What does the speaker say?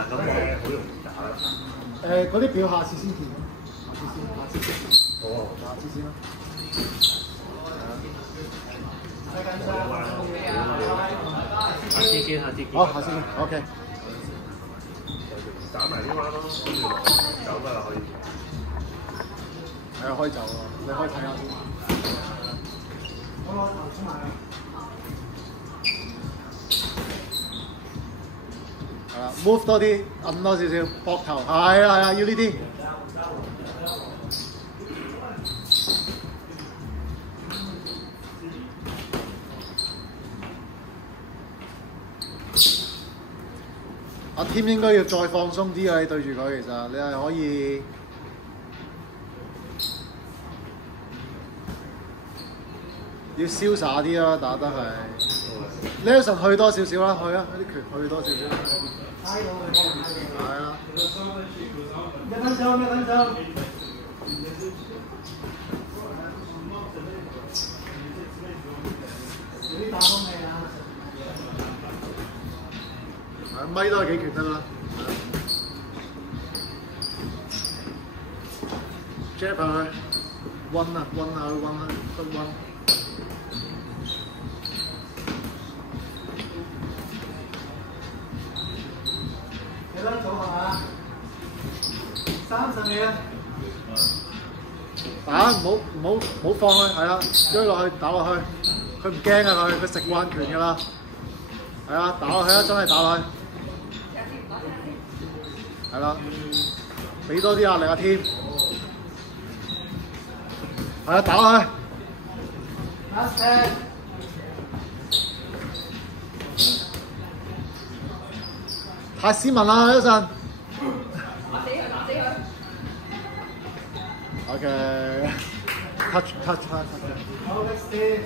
啊，咁好容易打啦。嗰啲表下次先填，下次先。哦，下次先啦。下次見，下次見。好，下次見。OK。打埋呢彎咯，跟住走㗎啦可以。係啊，可以走咯，你可以睇下先。我攞頭先買啦。係啦 ，move 多啲，揞多少少，膊頭，係啦係啦，要呢啲。阿添應該要再放鬆啲啊！你對住佢，其實你係可以。要瀟灑啲啦，打得係。Nelson 去多少少啦，去啊！啲拳去多少少。係啊。一分鐘，一分鐘。有啲打風氣啊！咪都係幾拳得啦。Jab 下去，溫啊，溫下去，溫啊，分溫。幾多組合啊？30秒。打唔好放佢，係啦，追落去打落去，佢唔驚啊佢食慣拳㗎啦，係啊，打落去啦，真係打落去，係啦，俾多啲壓力啊添，係啊，打落去。太斯文啦，一陣。OK，touch。好，let's see。